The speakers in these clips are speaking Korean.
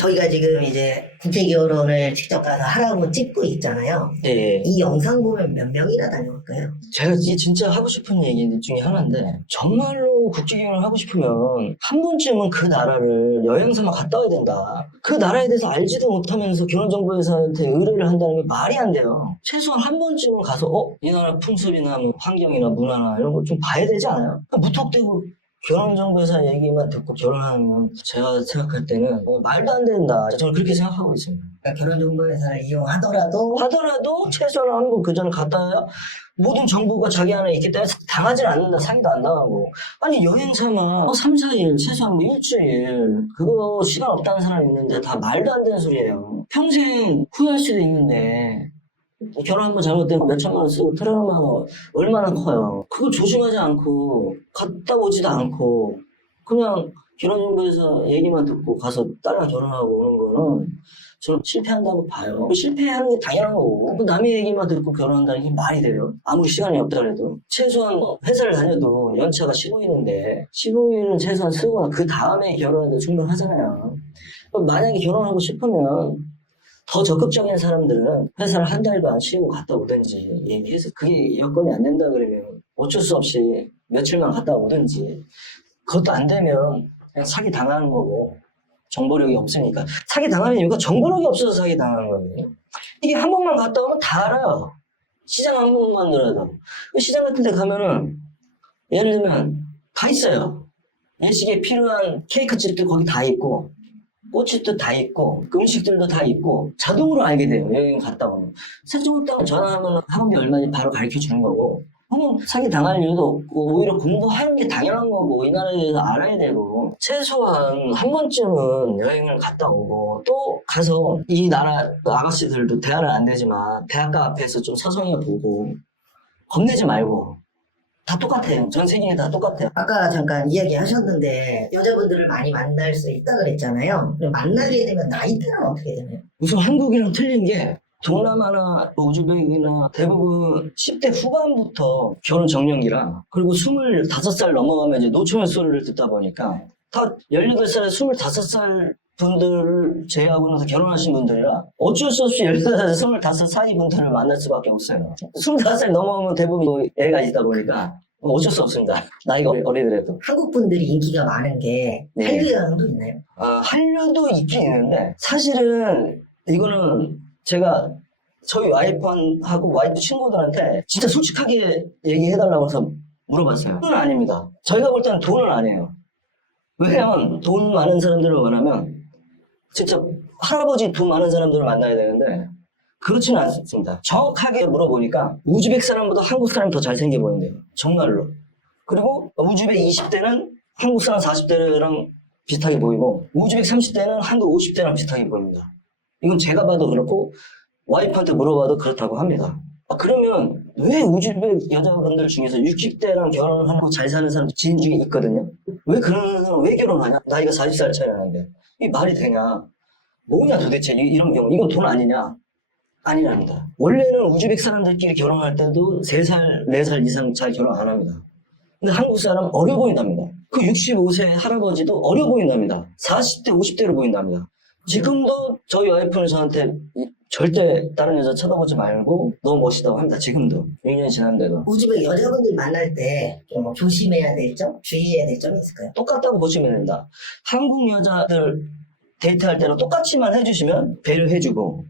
저희가 지금 이제 국제 결혼을 직접 가서 하라고 찍고 있잖아요. 네. 이 영상 보면 몇 명이나 다녀올까요? 제가 진짜 하고 싶은 얘기 중에 하나인데, 정말로 국제결혼을 하고 싶으면 한 번쯤은 그 나라를 여행 삼아 갔다 와야 된다. 그 나라에 대해서 알지도 못하면서 결혼정보회사한테 의뢰를 한다는 게 말이 안 돼요. 최소한 한 번쯤은 가서 이 나라 풍습이나 뭐 환경이나 문화나 이런 거 좀 봐야 되지 않아요? 무턱대고 결혼정보회사 얘기만 듣고 결혼하면 제가 생각할 때는 말도 안 된다. 저는 그렇게 생각하고 있습니다. 그러니까 결혼정보회사를 이용하더라도 최소한 한 번 그 전에 갔다 와야 모든 정보가 자기 안에 있기 때문에 당하지 않는다. 사기도 안 당하고. 아니 여행 삼아 3, 4일 최소한 뭐 일주일 그거 시간 없다는 사람이 있는데 다 말도 안 되는 소리예요. 평생 후회할 수도 있는데 결혼 한번 잘못되면 몇 천만 원 쓰고 트라우마가 얼마나 커요. 그걸 조심하지 않고 갔다 오지도 않고 그냥 결혼정보회사 얘기만 듣고 가서 딸랑 결혼하고 오는 거는 저는 실패한다고 봐요. 실패하는 게 당연한 거고 남의 얘기만 듣고 결혼한다는 게 말이 돼요. 아무리 시간이 없다 그래도 최소한 회사를 다녀도 연차가 15일인데 15일은 최소한 쓰거나 그 다음에 결혼해도 충분하잖아요. 만약에 결혼하고 싶으면 더 적극적인 사람들은 회사를 한 달간 쉬고 갔다 오든지 얘기해서 그게 여건이 안 된다 그러면 어쩔 수 없이 며칠만 갔다 오든지 그것도 안 되면 그냥 사기 당하는 거고 정보력이 없으니까 사기 당하는 이유가 정보력이 없어서 사기 당하는 거예요. 이게 한 번만 갔다 오면 다 알아요. 시장 한 번만 들어도 시장 같은 데 가면은 예를 들면 다 있어요. 예식에 필요한 케이크 집도 거기 다 있고 꽃집도 다 있고 음식들도 다 있고 자동으로 알게 돼요. 여행 갔다 오면 세종을딱 전화하면 학원비 얼마인지 바로 가르쳐 주는 거고 그러면 사기 당할 이유도 없고 오히려 공부하는 게 당연한 거고 이 나라에 대해서 알아야 되고 최소한 한 번쯤은 여행을 갔다 오고 또 가서 이 나라 아가씨들도 대화는 안 되지만 대학가 앞에서 좀 서성여 보고 겁내지 말고 다 똑같아요. 전 세계에 다 똑같아요. 아까 잠깐 이야기하셨는데 여자분들을 많이 만날 수 있다 그랬잖아요. 그럼 만나게 되면 나이대는 어떻게 되나요? 우선 한국이랑 틀린 게 동남아나 우즈벡이나 대부분 10대 후반부터 결혼 정년기라 그리고 25살 넘어가면 이제 노처녀 소리를 듣다 보니까 다 18살에 25살 분들을 제외하고 나서 결혼하신 분들이라 어쩔 수 없이 18살, 25 사이 분들을 만날 수밖에 없어요. 25살 넘어오면 대부분 뭐 애가 있다 보니까 어쩔 수 없습니다. 나이가 어리더라도. 한국 분들이 인기가 많은 게 네. 한류 여행도 있나요? 한류도 있긴 있는데 사실은 이거는 제가 저희 와이프하고 와이프 친구들한테 진짜 솔직하게 얘기해달라고 해서 물어봤어요. 돈은 아닙니다. 저희가 볼 때는 돈은 아니에요. 왜냐면 돈 많은 사람들을 원하면 진짜 할아버지 돈 많은 사람들을 만나야 되는데 그렇지는 않습니다. 정확하게 물어보니까 우즈벡 사람보다 한국 사람이 더 잘생겨 보인대요. 정말로. 그리고 우즈벡 20대는 한국 사람 40대랑 비슷하게 보이고 우즈벡 30대는 한국 50대랑 비슷하게 보입니다. 이건 제가 봐도 그렇고 와이프한테 물어봐도 그렇다고 합니다. 그러면 왜 우즈벡 여자분들 중에서 60대랑 결혼하고 잘 사는 사람 지인 중에 있거든요. 왜 그런 사람 왜 결혼하냐? 나이가 40살 차이 나는데 이 말이 되냐? 뭐냐 도대체 이런 경우 이건 돈 아니냐? 아니랍니다. 원래는 우즈벡 사람들끼리 결혼할 때도 3살, 4살 이상 잘 결혼 안 합니다. 근데 한국 사람 어려 보인답니다. 그 65세 할아버지도 어려 보인답니다. 40대, 50대로 보인답니다. 지금도 저희 와이프는 저한테 절대 다른 여자 쳐다보지 말고 너무 멋있다고 합니다. 지금도 6년이 지났는데도 우즈벡 여자분들 만날 때 좀 조심해야 될 점, 주의해야 될 점이 있을까요? 똑같다고 보시면 됩니다. 한국 여자들 데이트할 때는 똑같이만 해주시면 배려해주고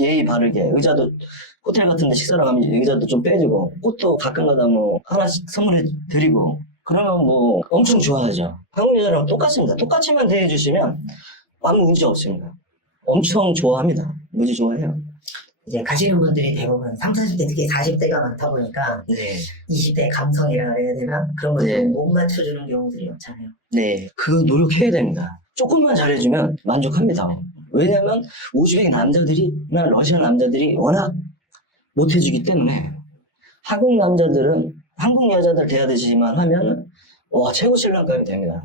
예의 바르게 의자도 호텔 같은 데 식사를 가면 의자도 좀 빼주고 꽃도 가끔가다 뭐 하나씩 선물해 드리고 그러면 뭐 엄청 좋아하죠. 한국 여자랑 똑같습니다. 똑같이만 대해주시면 아무 문제 없습니다. 엄청 좋아합니다. 무지 좋아해요. 이제 가시는 분들이 대부분 30, 40대 특히 40대가 많다 보니까 네. 20대 감성이라 그래야 되나? 그런 걸 네. 좀 못 맞춰주는 경우들이 많잖아요. 네. 그 노력해야 됩니다. 조금만 잘해주면 만족합니다. 왜냐면 우즈벡 남자들이나 러시아 남자들이 워낙 못해주기 때문에 한국 남자들은 한국 여자들 대하듯이만 하면 와 최고 신랑감이 됩니다.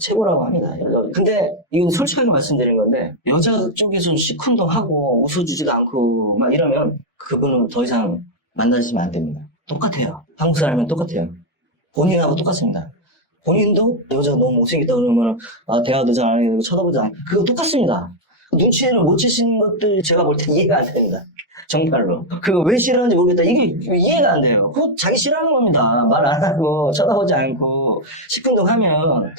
최고라고 합니다. 근데 이건 솔직하게 말씀드린 건데 여자 쪽에서 시큰둥하고 웃어주지도 않고 막 이러면 그분은 더 이상 만나시면 안 됩니다. 똑같아요. 한국 사람은 똑같아요. 본인하고 똑같습니다. 본인도 여자가 너무 못생겼다 그러면 대화도 잘 안 해고 쳐다보지 않고 그거 똑같습니다. 눈치를 못 채시는 것들 제가 볼 때 이해가 안 됩니다. 정말로. 그거 왜 싫어하는지 모르겠다. 이게 이해가 안 돼요. 그거 자기 싫어하는 겁니다. 말 안 하고 쳐다보지 않고 시큰둥하면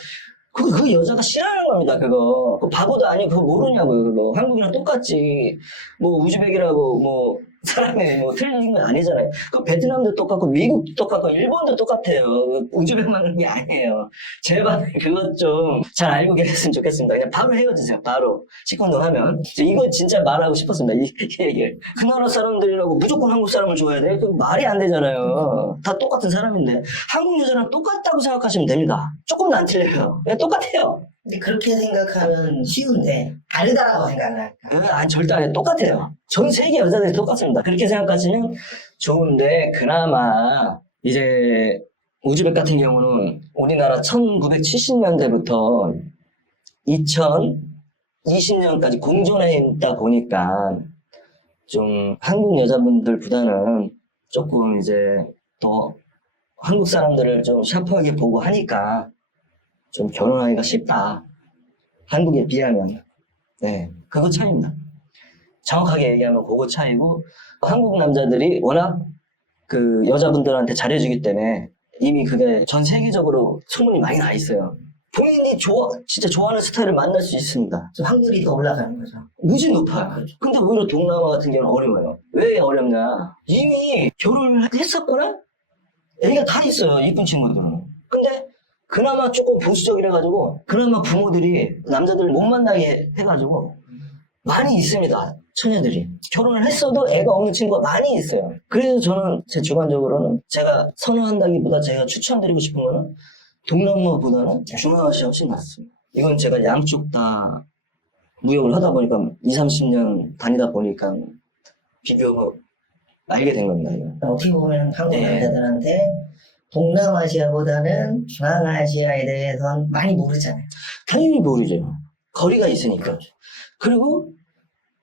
그 여자가 싫어하는 겁니다. 그거 바보도 아니고 그거 모르냐고요. 그거 한국이랑 똑같지. 뭐 우즈벡이라고 뭐 사람이 뭐 틀린 건 아니잖아요. 그 베트남도 똑같고 미국도 똑같고 일본도 똑같아요. 우즈벡만 그런 게 아니에요. 제발 그것 좀 잘 알고 계셨으면 좋겠습니다. 그냥 바로 헤어지세요. 바로 시큰둥하면 이거 진짜 말하고 싶었습니다. 이 얘기를 그 나라 사람들이라고 무조건 한국 사람을 좋아해야 돼? 그 말이 안 되잖아요. 다 똑같은 사람인데 한국 여자랑 똑같다고 생각하시면 됩니다. 조금도 안 틀려요. 그냥 똑같아요. 근데 그렇게 생각하면 쉬운데 다르다라고 생각을 할까? 아니 절대 아니에요. 똑같아요. 전 세계 여자들이 똑같습니다. 그렇게 생각하시면 좋은데 그나마 이제 우즈벡 같은 경우는 우리나라 1970년대부터 2020년까지 공존해 있다 보니까 좀 한국 여자분들보다는 조금 이제 더 한국 사람들을 좀 샤프하게 보고 하니까 좀 결혼하기가 쉽다. 한국에 비하면. 네, 그거 차이입니다. 정확하게 얘기하면 그거 차이고 한국 남자들이 워낙 그 여자분들한테 잘해주기 때문에 이미 그게 전 세계적으로 소문이 많이 나 있어요. 본인이 진짜 좋아하는 스타일을 만날 수 있습니다. 좀 확률이 더 올라가는 거죠. 무지 높아요. 근데 오히려 동남아 같은 경우는 어려워요. 왜 어렵냐? 이미 결혼을 했었거나 애가 다 있어요. 이쁜 친구들은. 근데 그나마 조금 보수적이라가지고 그나마 부모들이 남자들을 못 만나게 해가지고 많이 있습니다. 처녀들이 결혼을 했어도 애가 없는 친구가 많이 있어요. 그래서 저는 제 주관적으로는 제가 선호한다기보다 제가 추천드리고 싶은 거는 동남아보다는 중앙아시아 훨씬 낫습니다. 이건 제가 양쪽 다 무역을 하다 보니까 20-30년 다니다 보니까 비교하고 알게 된 겁니다. 이거. 어떻게 보면 한국 네. 남자들한테 동남아시아보다는 중앙아시아에 대해서는 많이 모르잖아요. 당연히 모르죠. 거리가 있으니까. 그리고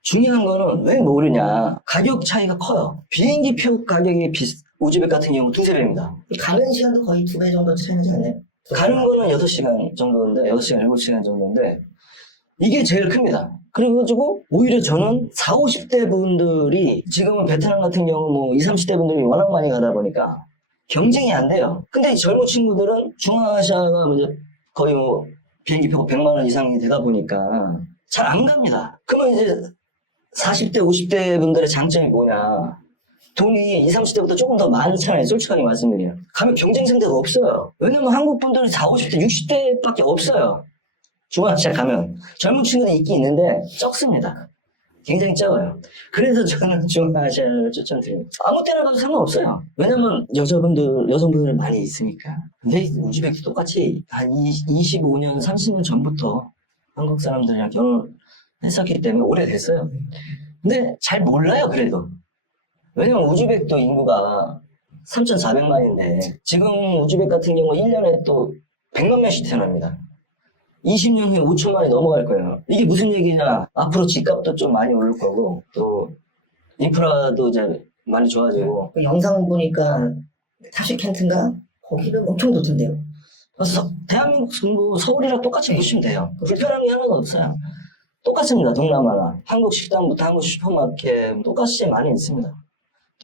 중요한 거는 왜 모르냐. 가격 차이가 커요. 비행기 표 가격이 우즈벡 같은 경우 두세 배입니다. 가는 시간도 거의 2배 정도 차이 나지 않나요? 가는 거는 6시간 정도인데, 6시간, 7시간 정도인데, 이게 제일 큽니다. 그래가지고, 오히려 저는 40, 50대 분들이, 지금은 베트남 같은 경우 뭐 20, 30대 분들이 워낙 많이 가다 보니까, 경쟁이 안 돼요. 근데 이 젊은 친구들은 중앙아시아가 먼저 거의 뭐, 비행기 표가 100만 원 이상이 되다 보니까, 잘 안 갑니다. 그러면 이제, 40대, 50대 분들의 장점이 뭐냐. 돈이 20, 30대보다 조금 더 많잖아요. 솔직하게 말씀드리면. 가면 경쟁 상대가 없어요. 왜냐면 한국 분들은 40, 50대, 60대밖에 없어요. 중앙아시아 가면. 젊은 친구들이 있긴 있는데 적습니다. 굉장히 적어요. 그래서 저는 중앙아시아를 추천드립니다. 아무 때나 가도 상관없어요. 왜냐면 여성분들 많이 있으니까. 근데 우즈벡도 똑같이 한 25년, 30년 전부터 한국 사람들이랑 결혼했었기 때문에 오래됐어요. 근데 잘 몰라요, 그래도. 왜냐면 우즈벡도 인구가 3,400만인데 지금 우즈벡 같은 경우 1년에 또 100만 명씩 태어납니다. 20년 후에 5천만이 넘어갈 거예요. 이게 무슨 얘기냐. 앞으로 집값도 좀 많이 오를 거고 또 인프라도 이제 많이 좋아지고 그 영상 보니까 타슈켄트인가? 거기는 엄청 좋던데요. 그래서 대한민국 뭐 서울이랑 똑같이 보시면 돼요. 불편한 게 하나도 없어요. 똑같습니다. 동남아나 한국 식당부터 한국 슈퍼마켓 똑같이 많이 있습니다.